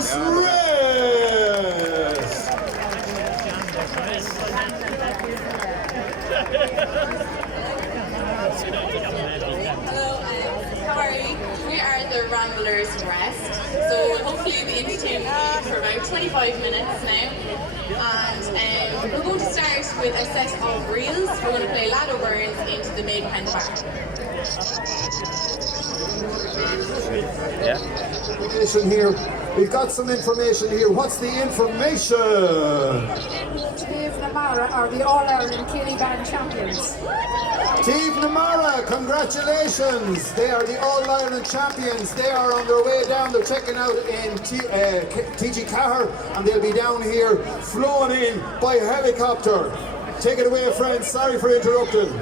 hours rest. Hello, how are you? We are the Ramblers Rest. So hopefully you'll be entertained for about 25 minutes now. And we're going to start with a set of reels. We're going to play Lado Burns into the Maidenhead Park. Yeah. Information here. We've got some information here. What's the information? Dave Namara are the All-Ireland Killy Band champions. Team Namara, congratulations! They are the All-Ireland champions. They are on their way down. They're checking out in TG Cahir, and they'll be down here flown in by helicopter. Take it away, friends. Sorry for interrupting.